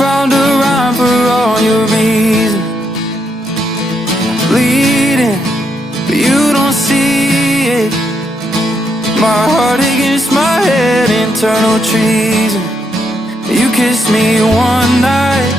found a rhyme for all your reasons. Bleeding, but you don't see it. My heart against my head, internal treason. You kissed me one night,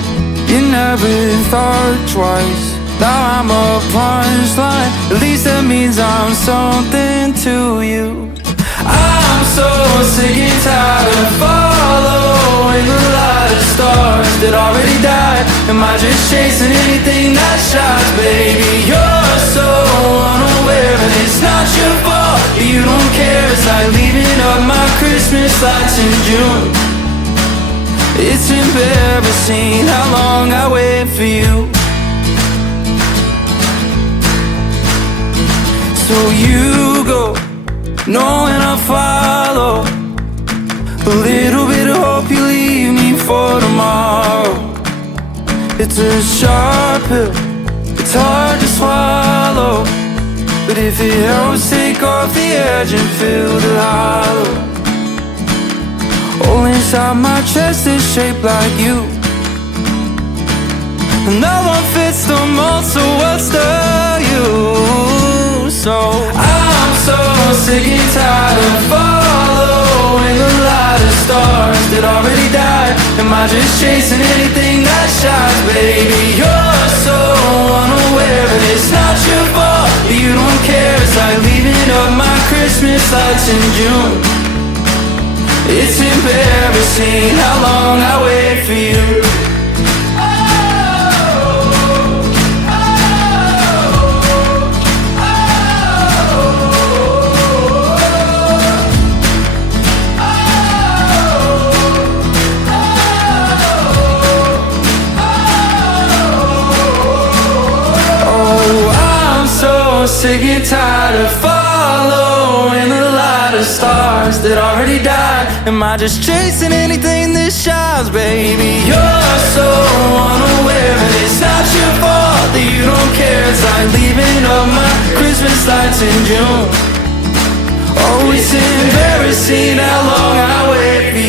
you never thought twice. Now I'm a punchline, at least that means I'm something to you. I'm so sick and tired of following the light of stars that already died. Am I just chasing anything that shines? Baby, you're so unaware, and it's not your fault. You don't care, it's like leaving up my Christmas lights in June. It's embarrassing how long I wait for you. So you go, knowing I'll follow. A little bit of hope you leave me for tomorrow. It's a sharp pill, it's hard to swallow, but if it helps take off the edge and fill the hollow. All inside my chest is shaped like you. No one fits the mold, so what's the use? So I'm so sick and tired of following the light of stars that already died. Am I just chasing anything that shines? Baby, you're so unaware, and it's not your fault. You don't care, it's like leaving up my Christmas lights in June. It's embarrassing how long I wait for you. Sick and tired of following the light of stars that already died. Am I just chasing anything that shines? Baby, you're so unaware, and it's not your fault that you don't care. It's like leaving up my Christmas lights in June. Oh, it's embarrassing how long I wait for